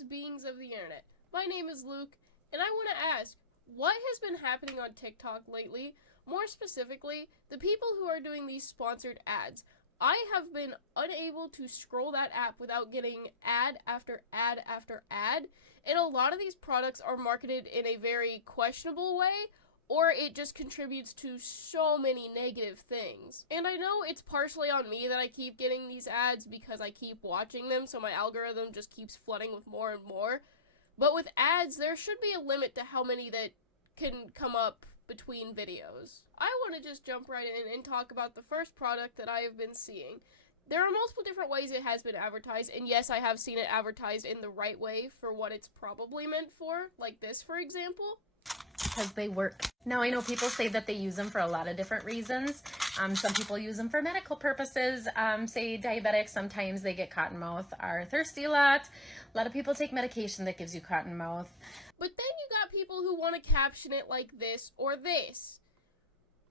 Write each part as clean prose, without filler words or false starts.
Greetings, beings of the internet. My name is Luke, and I want to ask, what has been happening on TikTok lately? More specifically, the people who are doing these sponsored ads. I have been unable to scroll that app without getting ad after ad after ad, and a lot of these products are marketed in a very questionable way, or it just contributes to so many negative things. And I know it's partially on me that I keep getting these ads because I keep watching them, so my algorithm just keeps flooding with more and more. But with ads, there should be a limit to how many that can come up between videos. I want to just jump right in and talk about the first product that I have been seeing. There are multiple different ways it has been advertised, and yes, I have seen it advertised in the right way for what it's probably meant for, like this, for example. Because they work. Now, I know people say that they use them for a lot of different reasons. Some people use them for medical purposes. Say diabetics, sometimes they get cotton mouth, are thirsty a lot. A lot of people take medication that gives you cotton mouth. But then you got people who want to caption it like this or this,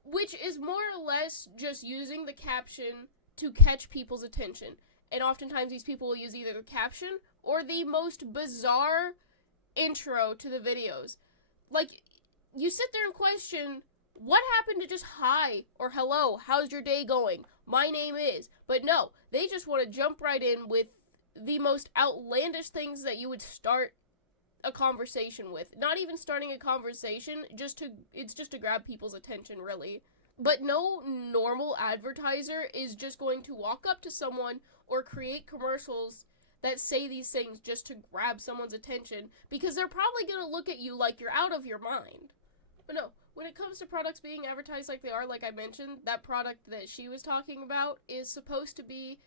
which is more or less just using the caption to catch people's attention. And oftentimes these people will use either the caption or the most bizarre intro to the videos. Like, you sit there and question, what happened to just hi or hello, how's your day going, my name is, but no, they just want to jump right in with the most outlandish things that you would start a conversation with. Not even starting a conversation, it's just to grab people's attention, really. But no normal advertiser is just going to walk up to someone or create commercials that say these things just to grab someone's attention, because they're probably going to look at you like you're out of your mind. But no, when it comes to products being advertised like they are, like I mentioned, that product that she was talking about is supposed to be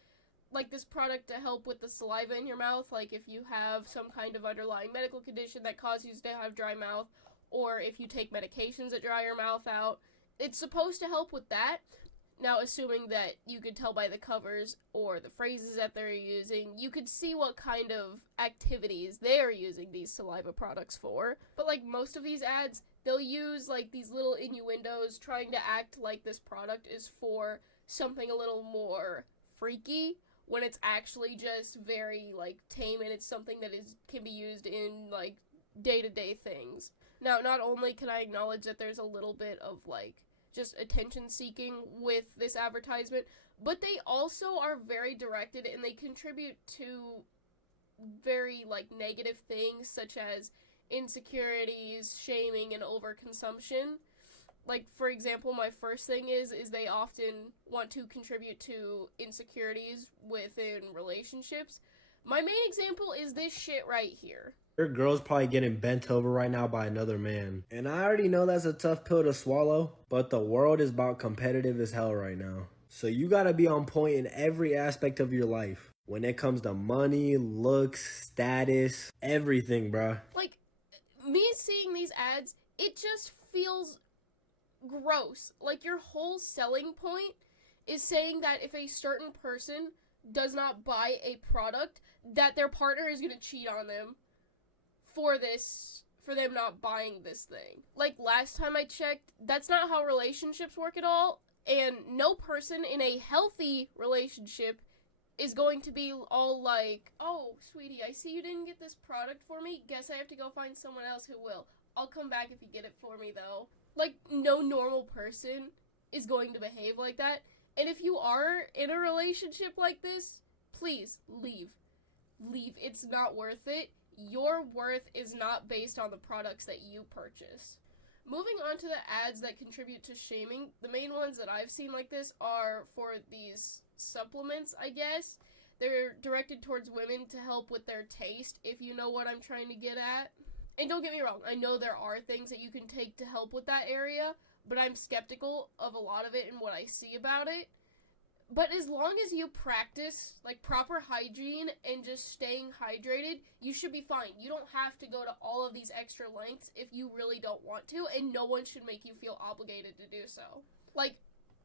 like this product to help with the saliva in your mouth, like if you have some kind of underlying medical condition that causes you to have dry mouth, or if you take medications that dry your mouth out. It's supposed to help with that. Now, assuming that you could tell by the covers or the phrases that they're using, you could see what kind of activities they are using these saliva products for. But like most of these ads, they'll use like these little innuendos trying to act like this product is for something a little more freaky, when it's actually just very like tame, and it's something that can be used in like day-to-day things. Now, not only can I acknowledge that there's a little bit of like just attention seeking with this advertisement, but they also are very directed, and they contribute to very like negative things such as insecurities, shaming, and overconsumption. Like, for example, my first thing is they often want to contribute to insecurities within relationships. My main example is this shit right here. Your girl's probably getting bent over right now by another man. And I already know that's a tough pill to swallow, but the world is about competitive as hell right now. So you gotta be on point in every aspect of your life. When it comes to money, looks, status, everything, bruh. Like, me seeing these ads, it just feels gross. Like, your whole selling point is saying that if a certain person does not buy a product, that their partner is gonna cheat on them for them not buying this thing. Like, last time I checked, that's not how relationships work at all, and no person in a healthy relationship is going to be all like, oh, sweetie, I see you didn't get this product for me, guess I have to go find someone else who will. I'll come back if you get it for me, though. Like, no normal person is going to behave like that, and if you are in a relationship like this, please, leave. Leave. It's not worth it. Your worth is not based on the products that you purchase. Moving on to the ads that contribute to shaming, the main ones that I've seen like this are for these supplements, I guess. They're directed towards women to help with their taste, if you know what I'm trying to get at. And don't get me wrong, I know there are things that you can take to help with that area, but I'm skeptical of a lot of it and what I see about it. But as long as you practice, like, proper hygiene and just staying hydrated, you should be fine. You don't have to go to all of these extra lengths if you really don't want to, and no one should make you feel obligated to do so. Like,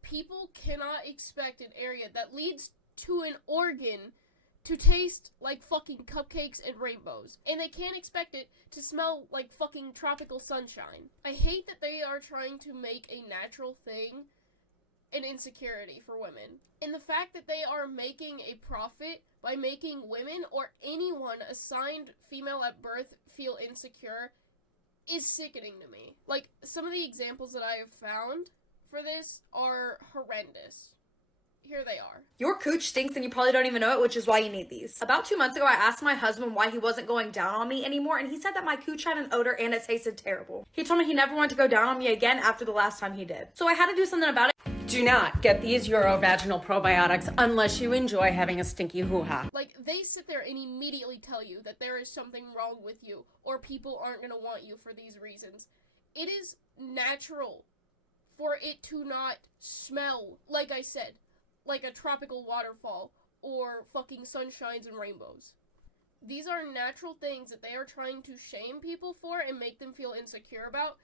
people cannot expect an area that leads to an organ to taste like fucking cupcakes and rainbows. And they can't expect it to smell like fucking tropical sunshine. I hate that they are trying to make a natural thing an insecurity for women. And the fact that they are making a profit by making women or anyone assigned female at birth feel insecure is sickening to me. Like, some of the examples that I have found for this are horrendous. Here they are. Your cooch stinks and you probably don't even know it, which is why you need these. About 2 months ago, I asked my husband why he wasn't going down on me anymore, and he said that my cooch had an odor and it tasted terrible. He told me he never wanted to go down on me again after the last time he did. So I had to do something about it. Do not get these urovaginal probiotics unless you enjoy having a stinky hoo-ha. Like, they sit there and immediately tell you that there is something wrong with you, or people aren't going to want you for these reasons. It is natural for it to not smell, like I said, like a tropical waterfall, or fucking sunshines and rainbows. These are natural things that they are trying to shame people for and make them feel insecure about,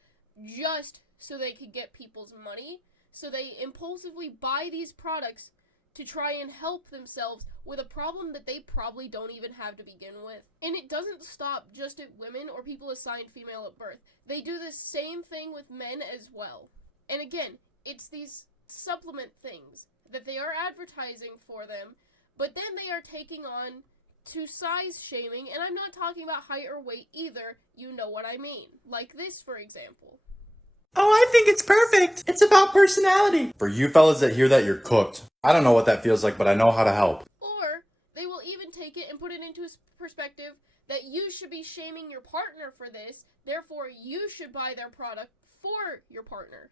just so they could get people's money, so they impulsively buy these products to try and help themselves with a problem that they probably don't even have to begin with. And it doesn't stop just at women or people assigned female at birth. They do the same thing with men as well. And again, it's these supplement things that they are advertising for them, but then they are taking on to size shaming, and I'm not talking about height or weight either, you know what I mean. Like this, for example. Oh, I think it's perfect. It's about personality. For you fellas that hear that, you're cooked. I don't know what that feels like, but I know how to help. Or they will even take it and put it into perspective that you should be shaming your partner for this, therefore you should buy their product for your partner.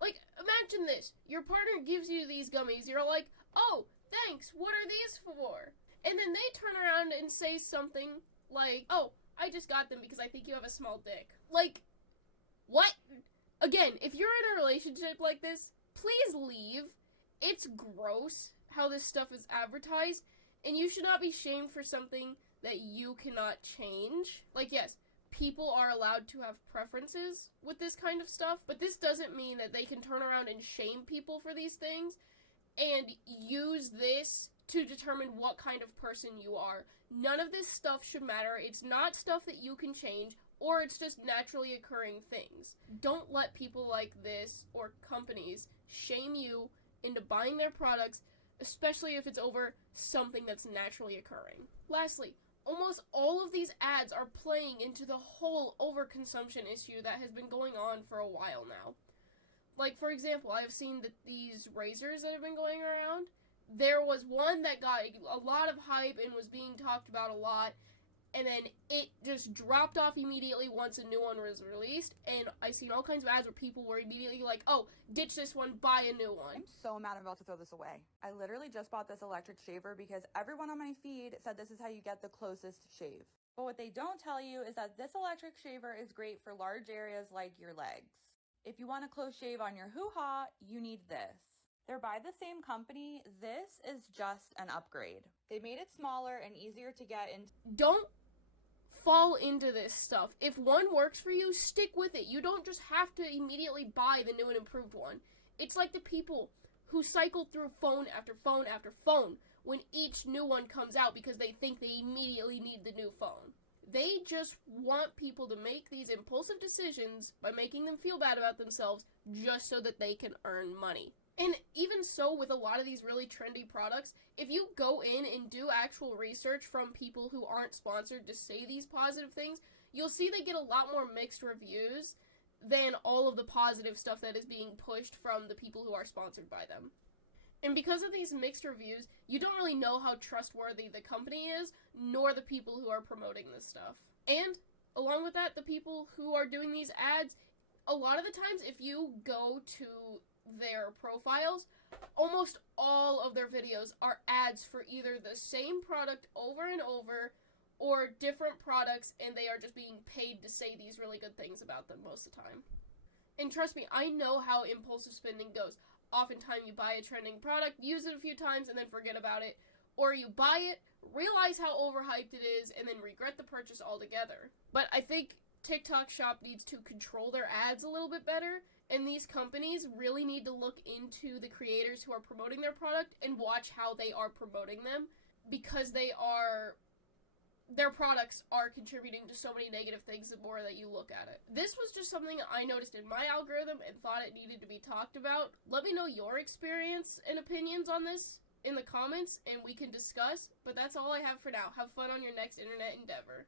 Like, imagine this. Your partner gives you these gummies. You're like, oh, thanks. What are these for? And then they turn around and say something like, oh, I just got them because I think you have a small dick. Like, what? Again, if you're in a relationship like this, please leave. It's gross how this stuff is advertised, and you should not be shamed for something that you cannot change. Like, yes, people are allowed to have preferences with this kind of stuff, but this doesn't mean that they can turn around and shame people for these things and use this to determine what kind of person you are. None of this stuff should matter. It's not stuff that you can change, or it's just naturally occurring things. Don't let people like this, or companies, shame you into buying their products, especially if it's over something that's naturally occurring. Lastly, almost all of these ads are playing into the whole overconsumption issue that has been going on for a while now. Like, for example, I have seen that these razors that have been going around, there was one that got a lot of hype and was being talked about a lot, and then it just dropped off immediately once a new one was released, and I've seen all kinds of ads where people were immediately like, oh, ditch this one, buy a new one. I'm so mad I'm about to throw this away. I literally just bought this electric shaver because everyone on my feed said this is how you get the closest shave. But what they don't tell you is that this electric shaver is great for large areas like your legs. If you want a close shave on your hoo-ha, you need this. They're by the same company. This is just an upgrade. They made it smaller and easier to get into. Don't fall into this stuff. If one works for you, stick with it. You don't just have to immediately buy the new and improved one. It's like the people who cycle through phone after phone after phone when each new one comes out because they think they immediately need the new phone. They just want people to make these impulsive decisions by making them feel bad about themselves just so that they can earn money. And even so, with a lot of these really trendy products, if you go in and do actual research from people who aren't sponsored to say these positive things, you'll see they get a lot more mixed reviews than all of the positive stuff that is being pushed from the people who are sponsored by them. And because of these mixed reviews, you don't really know how trustworthy the company is, nor the people who are promoting this stuff. And, along with that, the people who are doing these ads, a lot of the times, if you go to their profiles, almost all of their videos are ads for either the same product over and over or different products, and they are just being paid to say these really good things about them most of the time. And trust me, I know how impulsive spending goes. Oftentimes you buy a trending product, use it a few times, and then forget about it. Or you buy it, realize how overhyped it is, and then regret the purchase altogether. But I think TikTok Shop needs to control their ads a little bit better, and these companies really need to look into the creators who are promoting their product and watch how they are promoting them, because they are their products are contributing to so many negative things the more that you look at it. This was just something I noticed in my algorithm and thought it needed to be talked about. Let me know your experience and opinions on this in the comments and we can discuss, but that's all I have for now. Have fun on your next internet endeavor.